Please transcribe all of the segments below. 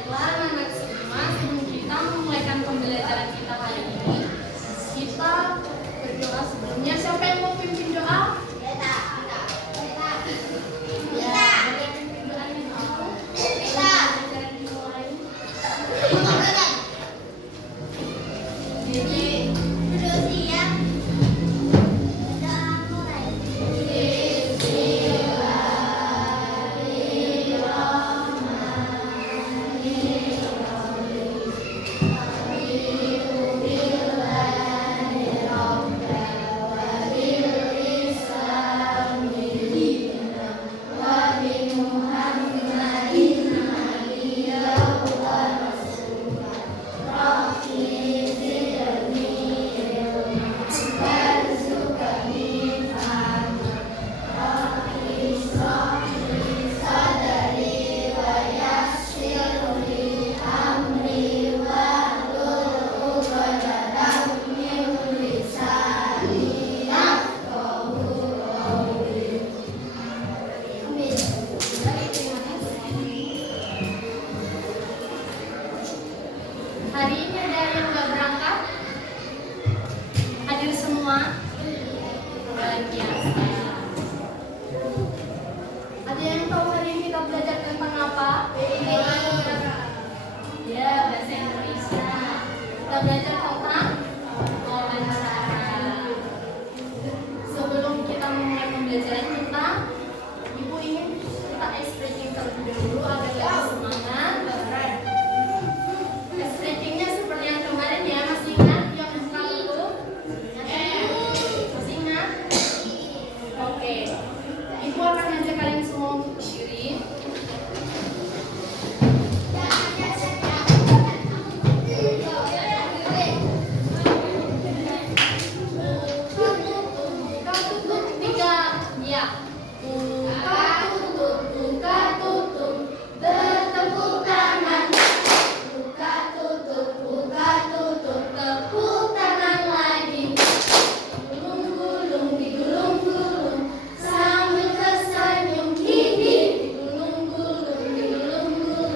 Baiklah anak-anak semua, sebelum kita memulaikan pembelajaran kita hari ini, kita berdoa sebelumnya. Siapa yang mau pimpin doa? Kita. Boleh pimpin doanya dulu. Pembelajaran dimulai. Jadi, Terus siap. Doa mulai. hari ini ada yang nggak berangkat? Hadir semua? Luar biasa. Ada yang tahu hari ini kita belajar tentang apa? Ya, bahasa Indonesia. Kita belajar tentang wawancara. Sebelum kita memulai pembelajaran kita, Ibu ingin kita ice breaking terlebih dahulu agar lebih semangat. Ice breakingnya seperti yang kemarin ya, masih ingat yang buka dulu? Masih ingat? Oke. Ibu akan ngajak kalian semua untuk berdiri. Buka tutup tiga, ya. Buka tutup, bertepuk tangan. Buka tutup, tepuk tangan lagi. Digulung-gulung, digulung-gulung, sambil tersenyum, hihi. Digulung-gulung,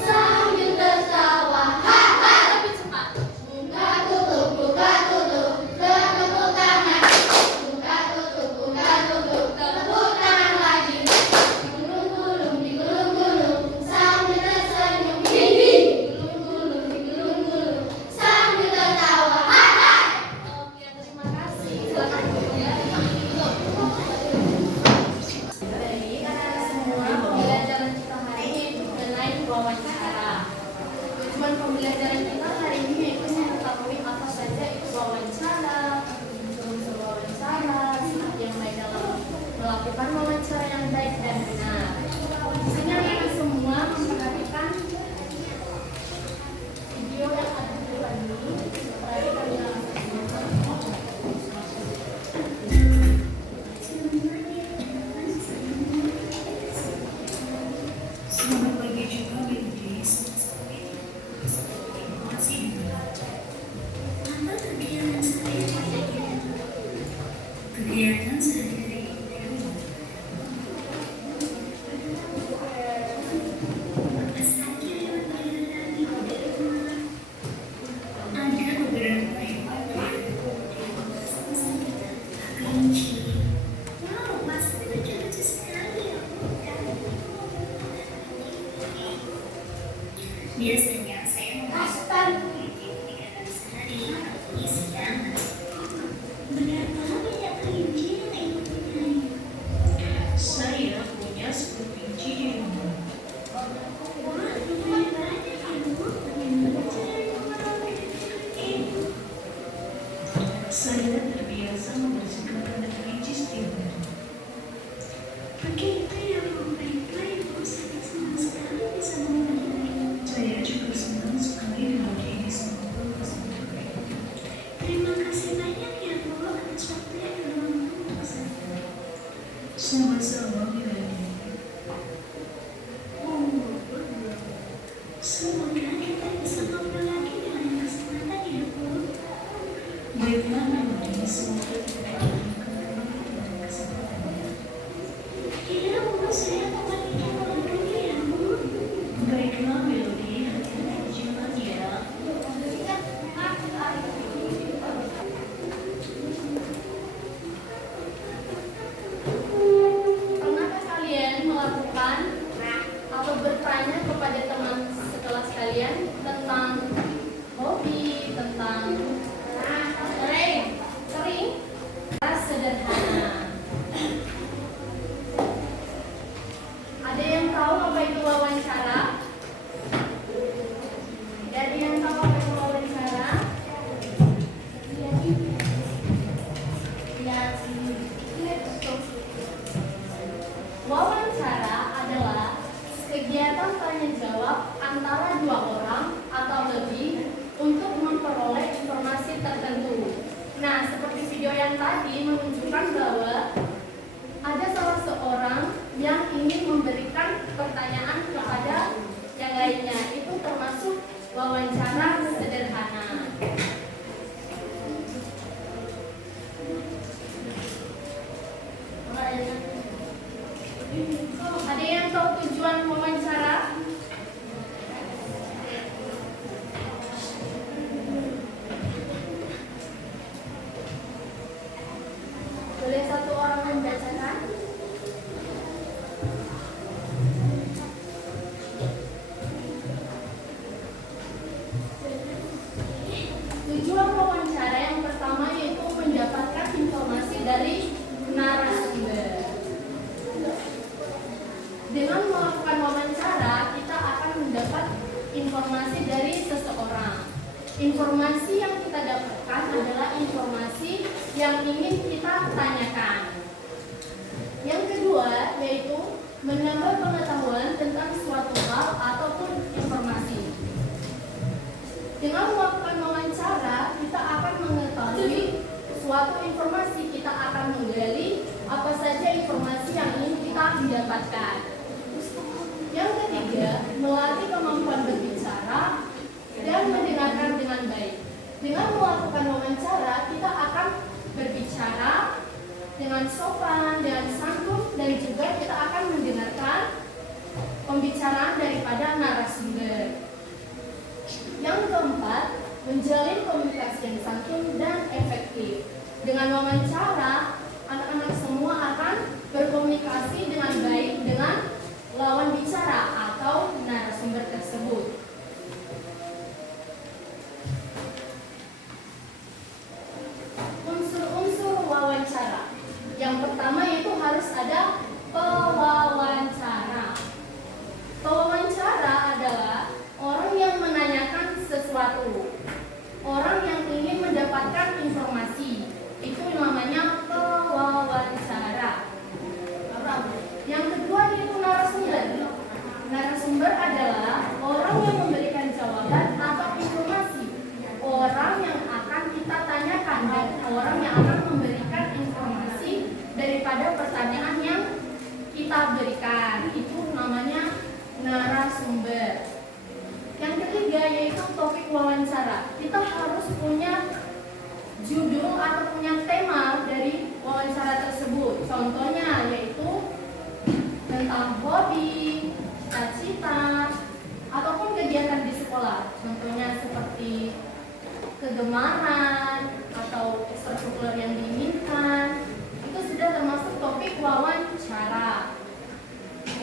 sambil tertawa, haha. Lebih cepat. Buka tutup, bertepuk tangan. Buka tutup, tepuk tangan lagi. Digulung-gulung, sambil tersenyum, hihi. Digulung-gulung, sambil tertawa, haha. Oke, terima kasih. Silakan ya. Baik, anak-anak semua, pembelajaran kita hari ini mengenai wawancara. Tujuan pembelajaran kita hari ini yaitu mengetahui apa saja itu wawancara, unsur wawancara, sifat yang baik dalam melakukan wawancara yang baik dan benar. Di sini anak-anak semua memperhatikan video yang ada di depan ini. Perhatikan ya. Selamat pagi juga Melody. Masih apa kegiatan sehari-hari? Kegiatan sehari-hari di rumah. Apa saja yang dialami di rumah? Ada beberapa hewan yang sama kita kelinci. Wow, pasti lucu-lucu sekali ya, bukan? Biasanya saya memasukkan kegiatan sehari di siang. Berapa banyak kelinci yang ikut bermain? Saya punya 10 kelinci di rumah. Wah, lumayan banyak ya, Bu. Bagaimana cara mengelola kelinci? Saya terbiasa membersihkan kandang kelinci setiap hari. Begitu ya, Bu. Baiklah, Ibu. Saya senang sekali bisa membantu. Saya juga senang sekali berbagi sama Bapak sendiri. Terima kasih banyak ya, Bu, atas waktu yang diluangkan untuk saya. Sama-sama, Melody. Semoga kita bisa ngobrol lagi di lain kesempatan ya, Bu. Baiklah, Melody. Semoga kita bisa kembali di lain kesempatan. Iya, Bu. Saya kembali ke rumah dulu ya, Bu. Baiklah, Melody. kalian tentang hobi, tentang sering sederhana. Ada yang tahu apa itu wawancara? Ada yang tahu apa itu wawancara? Wawancara adalah kegiatan tanya jawab antara dua orang atau lebih untuk memperoleh informasi tertentu. Nah, seperti video yang tadi menunjukkan bahwa ada salah seorang yang ingin memberikan pertanyaan kepada yang lainnya. Itu termasuk wawancara sederhana. Ada yang tahu tujuan wawancara? Boleh satu orang membacakan? Tujuan wawancara yang pertama yaitu mendapatkan informasi dari narasumber. Dengan melakukan wawancara, kita akan mendapat informasi dari seseorang. Informasi yang kita dapatkan adalah informasi yang ingin kita tanyakan. Yang kedua yaitu menambah pengetahuan tentang suatu hal ataupun informasi. Dengan melakukan wawancara, kita akan mengetahui suatu informasi, kita akan menggali apa saja informasi yang ingin kita dapatkan. Yang ketiga, melatih kemampuan berbicara dan mendengarkan dengan baik. Dengan melakukan wawancara, kita akan berbicara dengan sopan, dengan santun, dan juga kita akan mendengarkan pembicaraan daripada narasumber. Yang keempat, menjalin komunikasi yang santun dan efektif. Dengan wawancara, anak-anak semua akan berkomunikasi dengan baik dengan lawan bicara atau narasumber tersebut. Unsur-unsur wawancara. Yang pertama yaitu harus ada pewawancara. Pewawancara adalah orang yang menanyakan sesuatu, orang yang ingin mendapatkan informasi. Itu namanya pewawancara. Yang kedua yaitu narasumber. Narasumber adalah orang yang memberikan jawaban atau informasi, orang yang akan kita tanyakan dan orang yang akan memberikan informasi daripada pertanyaan yang kita berikan. Itu namanya narasumber. Yang ketiga yaitu topik wawancara. Kita harus punya judul atau punya tema dari wawancara tersebut. Contohnya yaitu tentang hobi, cita-cita, ataupun kegiatan di sekolah. Contohnya seperti kegemaran atau ekstrakurikuler yang diinginkan. Itu sudah termasuk topik wawancara.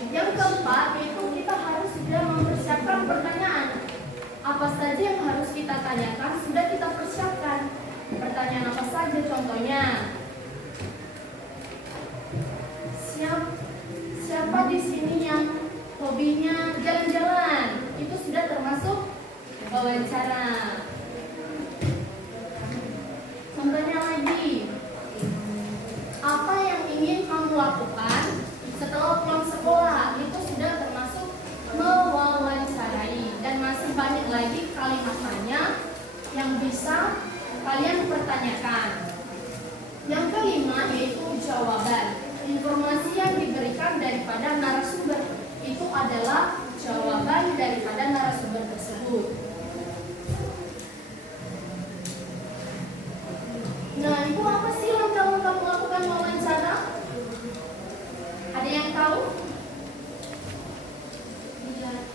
Yang keempat yaitu kita harus sudah mempersiapkan pertanyaan. Apa saja yang harus kita tanyakan sudah kita persiapkan. Pertanyaan apa saja contohnya? Siapa di sini yang hobinya jalan-jalan? Itu sudah termasuk wawancara. Contohnya lagi, apa yang ingin kamu lakukan setelah pulang sekolah? Itu sudah termasuk mewawancarai. Dan masih banyak lagi kalimat tanya yang bisa kalian pertanyakan. Yang kelima yaitu jawaban. Informasi yang diberikan daripada narasumber itu adalah jawaban daripada narasumber tersebut. Nah, itu apa sih langkah-langkah melakukan wawancara? Ada yang tahu?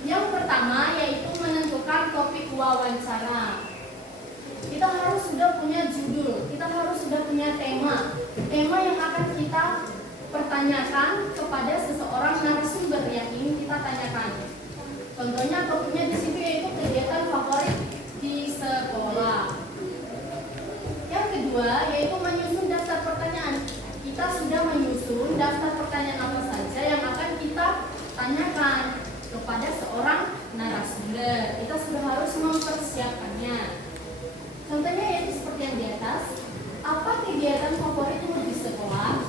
Yang pertama yaitu menentukan topik wawancara. Kita harus sudah punya judul, kita harus sudah punya tema yang akan kita pertanyakan kepada seseorang narasumber yang ingin kita tanyakan. Contohnya topiknya di situ yaitu kita sudah harus mempersiapkannya. Contohnya yaitu seperti yang di atas. Apa kegiatan favoritmu di sekolah?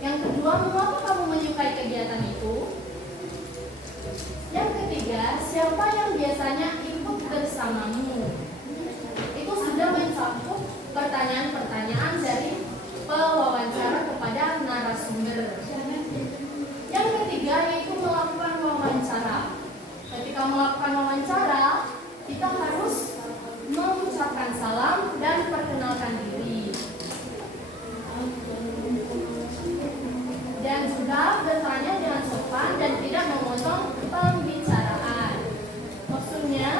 Yang kedua, mengapa kamu menyukai kegiatan itu? Yang ketiga, siapa yang biasanya ikut bersamamu? Itu sudah mencakup pertanyaan-pertanyaan dari pewawancara kepada narasumber. Yang ketiga yaitu melakukan wawancara. Ketika melakukan wawancara, kita harus mengucapkan salam dan perkenalkan diri. Dan juga bertanya dengan sopan dan tidak memotong pembicaraan. Maksudnya,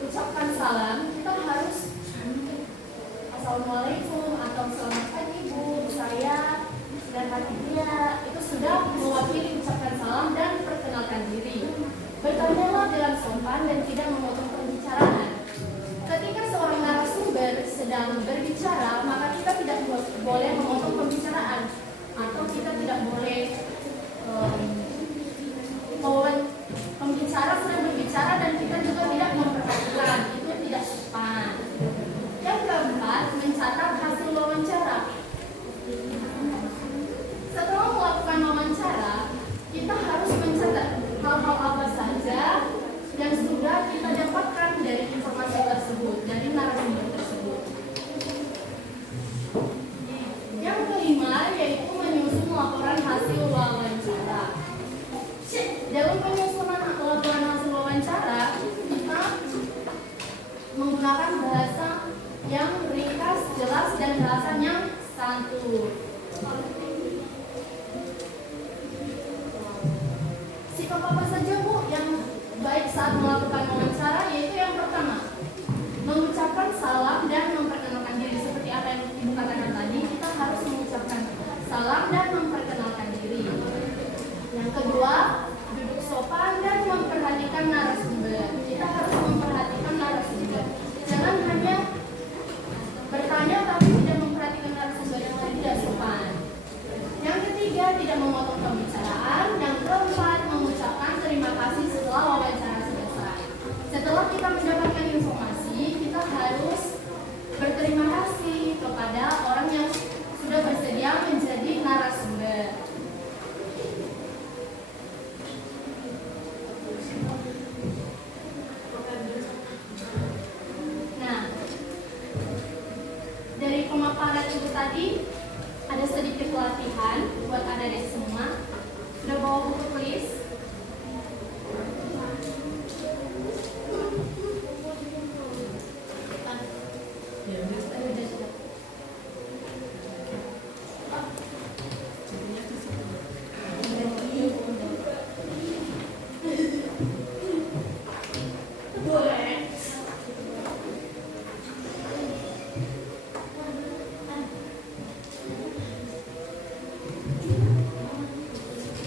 ucapkan salam, kita harus Assalamualaikum atau selamat pagi Bu, saya dan hati dia. Itu sudah mewakili ucapkan salam dan perkenalkan diri. Bertanyalah dengan sopan dan tidak memotong pembicaraan. Ketika seorang narasumber sedang berbicara, maka kita tidak boleh memotong pembicaraan atau kita tidak boleh pembicara sedang berbicara dan kita juga tidak memperhatikan. Itu tidak sopan. Yang keempat, mencatat hasil wawancara. Setelah melakukan wawancara, kita harus mencatat hal-hal apa saja yang sudah kita dapatkan dari informasi tersebut, dari narasumber tersebut. Yang kelima yaitu menyusun laporan hasil wawancara. Dalam penyusunan laporan hasil wawancara, kita menggunakan bahasa yang ringkas, jelas, dan bahasa yang santun. Sikap apa saja Bu yang baik saat melakukan wawancara? Yaitu yang pertama, mengucapkan salam dan memperkenalkan diri. Seperti apa yang Ibu katakan tadi, kita harus mengucapkan salam dan memperkenalkan diri. Yang kedua, duduk sopan dan memperhatikan narasumber. Kita harus memperhatikan narasumber. Jangan hanya bertanya tapi tidak memperhatikan narasumber, yang lain tidak sopan. Yang ketiga, tidak memotong pembicaraan. Yang keempat, mengucapkan terima kasih setelah wawancara selesai. Setelah kita mendapatkan informasi, kita harus berterima kasih kepada orang yang sudah bersedia menjadi narasumber. Nah, dari pemaparan itu tadi ada sedikit pelatihan buat adik-adik semua. Sudah bawa buku tulis?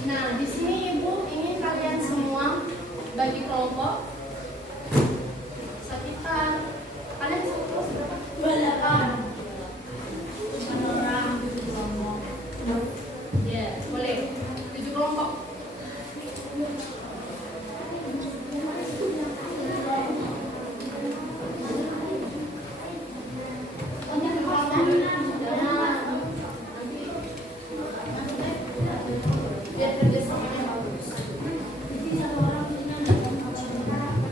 Nah, di sini Ibu ingin kalian semua bagi kelompok sekitar kalian kelompok berapa? 28 orang. Ya, boleh 7 kelompok. Biar kerjasamanya bagus. Jadi satu orang punya 4 orang.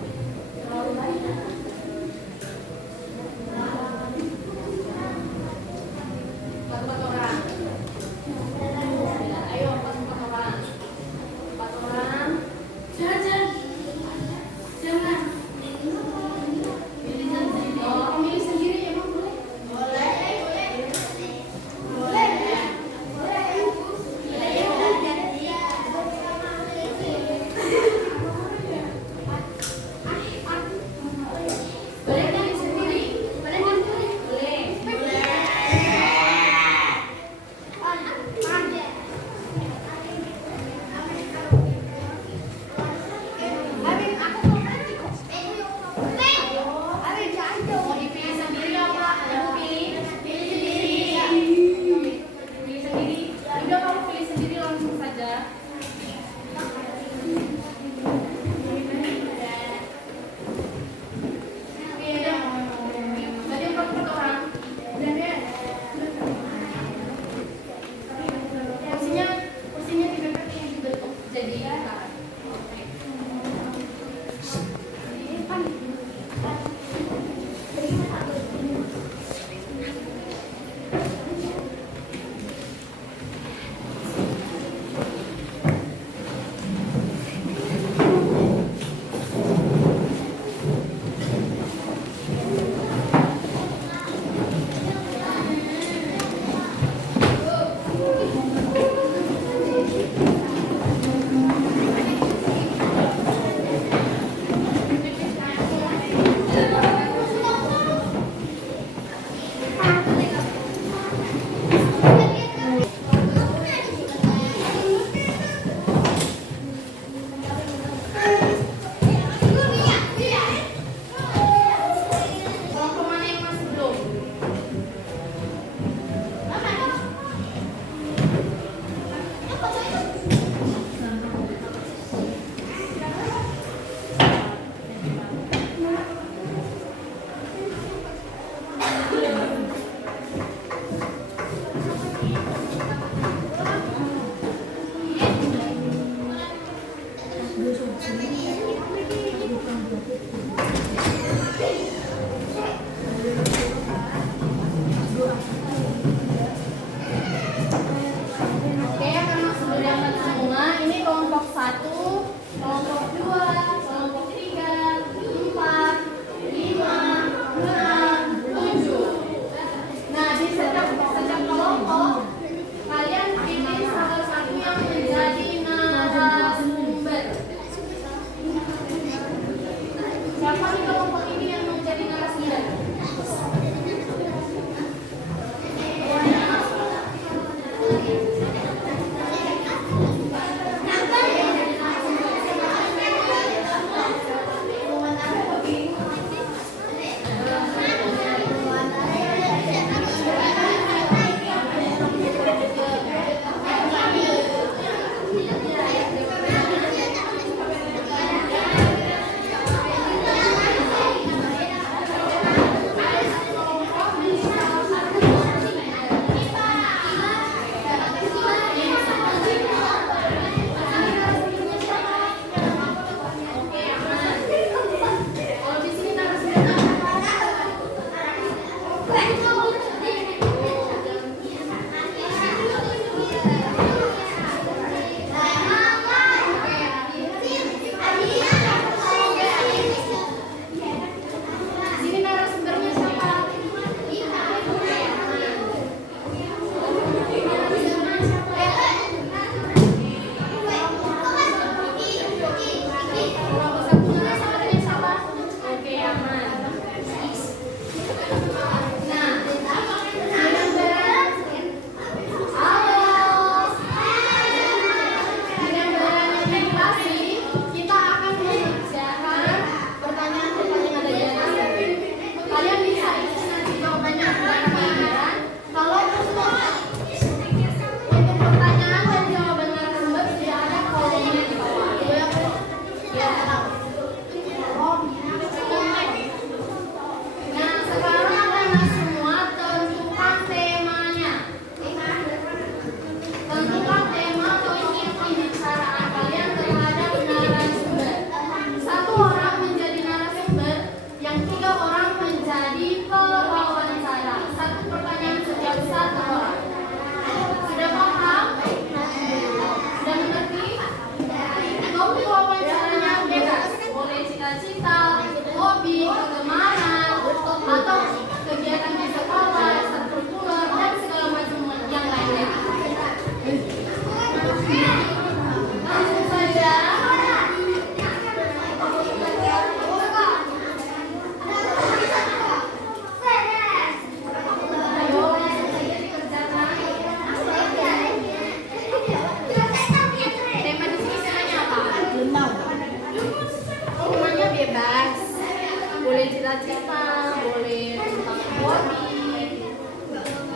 cita-cita, boleh tentang hobi.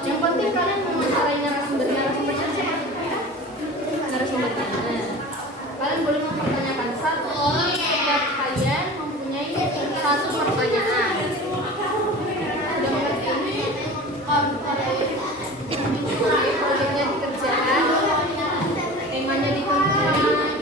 Yang penting kalian mewawancarai narasumbernya siapa? Narasumbernya. Kalian boleh mempertanyakan satu orang setiap kalian mempunyai satu pertanyaan. Sudah mengerti ini? Proyeknya dikerjakan, temanya ditentukan.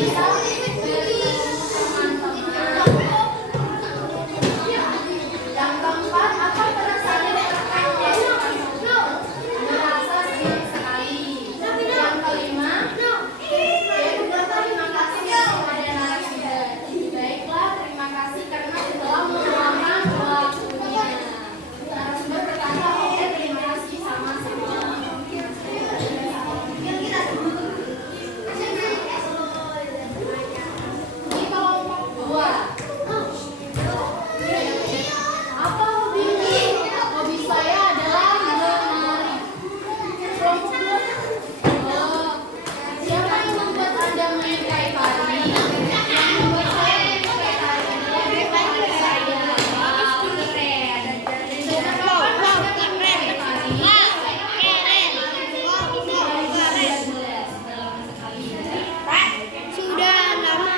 bisa teman-teman. Yang keempat, apa perasaan terkait merasa senang sekali. Yang kelima, yaitu berterima kasih kepada narasumber. Baiklah, terima kasih karena telah meluangkan waktunya. Narasumber berkata, oke, terima kasih sama-sama. Di kelompok 2. Apa hobimu? Hobi saya adalah menari. Kelompok 2. Oh, siapa yang membuat Anda menyukai tari? Yang membuat saya menyukai tari adalah bapak saya. Wow, keren. Sejak kapan Anda menyukai tari? Dalam sekali ya. Sudah lama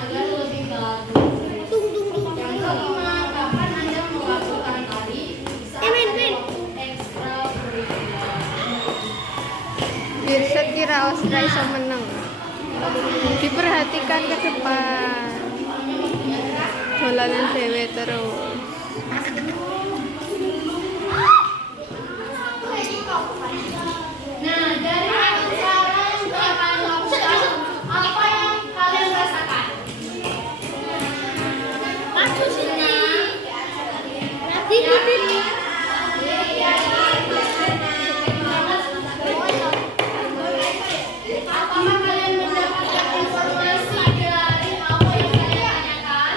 Agar lebih bagus. Yang kelima, kapan Anda melakukan tari saat ada ekstrakurikuler? Dirset kira Austria iso menang. Diperhatikan ke depan. Dolanan dewe terus. Nah, dari yang sekarang kita akan lakukan apa yang kalian rasakan. Masuk sini. Apakah kalian mendapatkan informasi dari apa yang kalian tanyakan?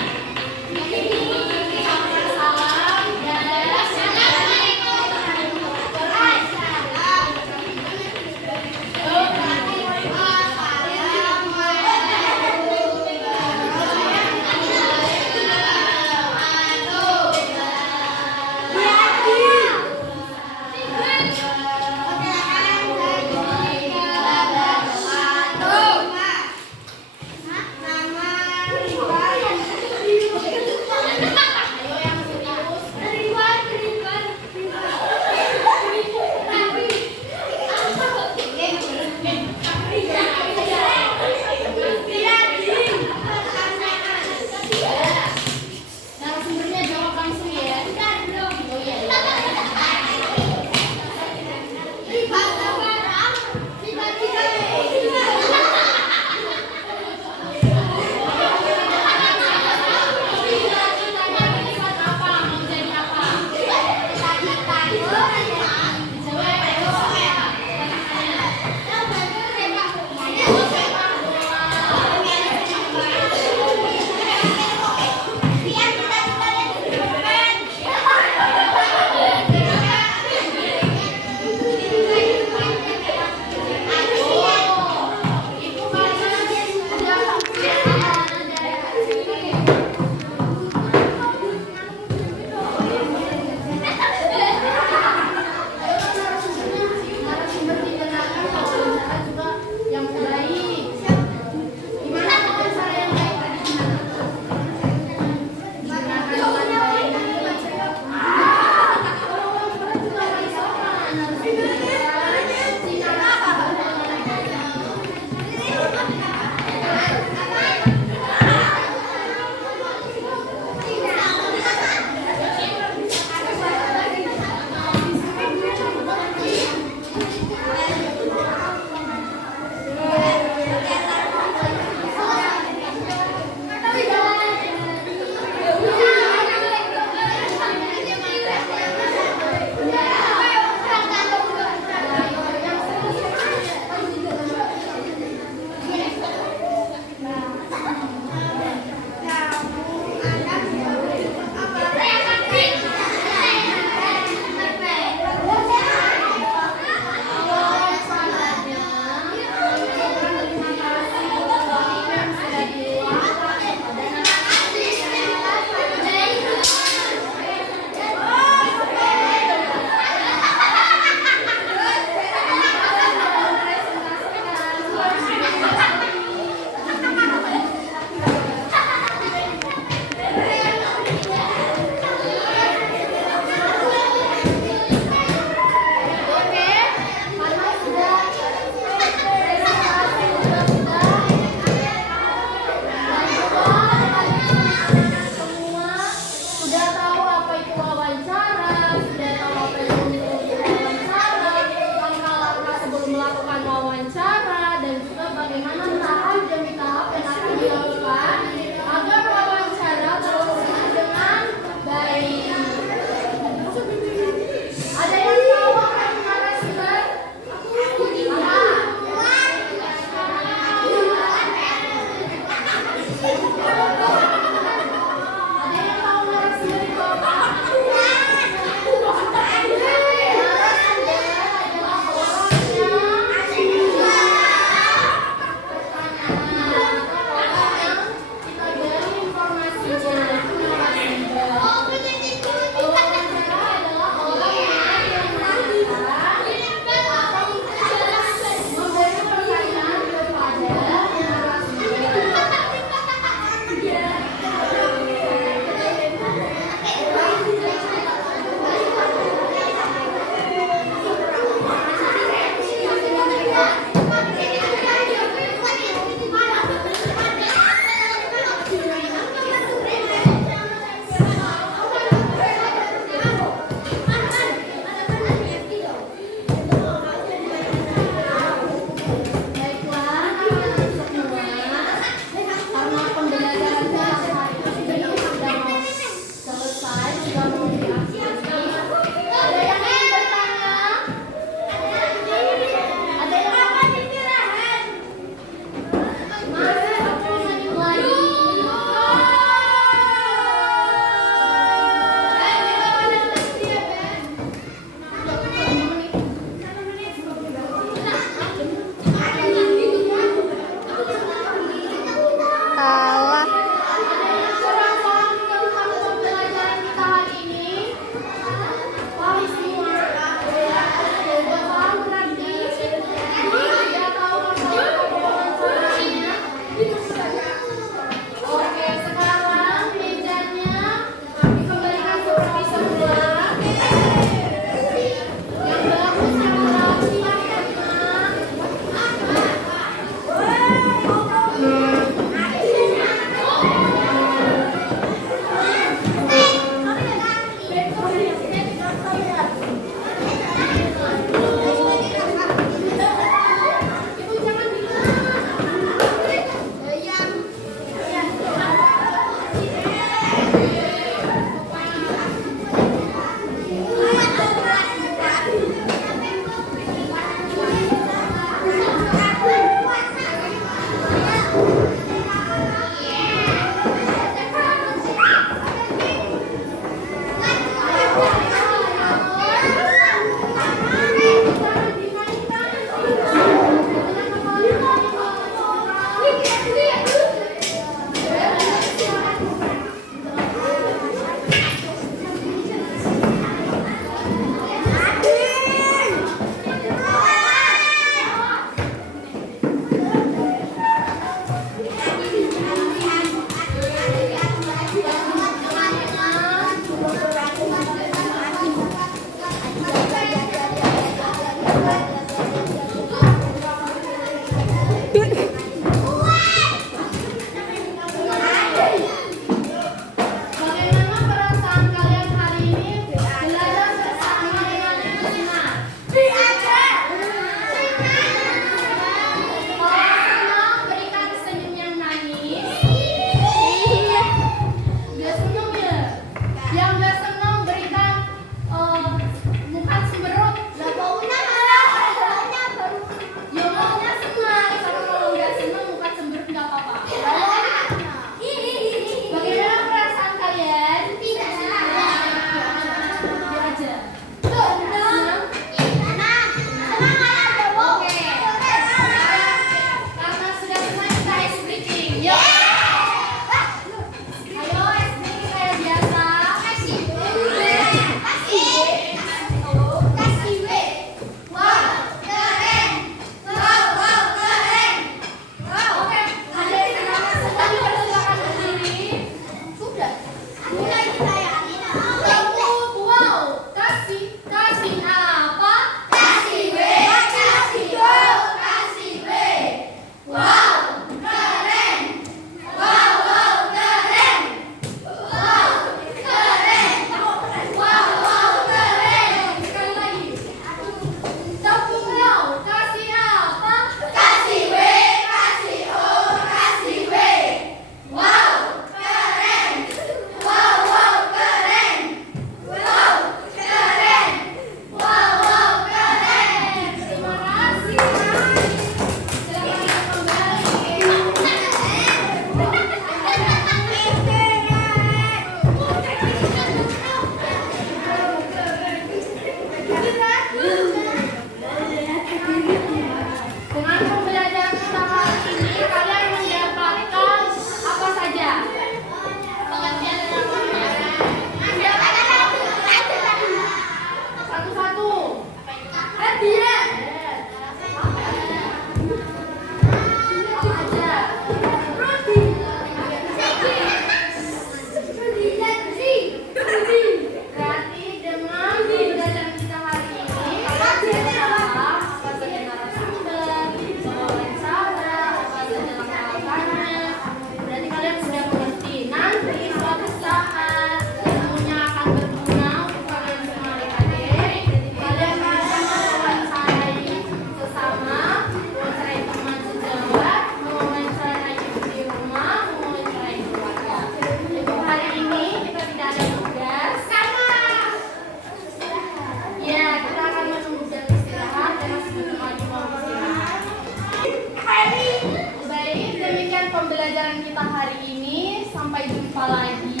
pembelajaran kita hari ini. Sampai jumpa lagi.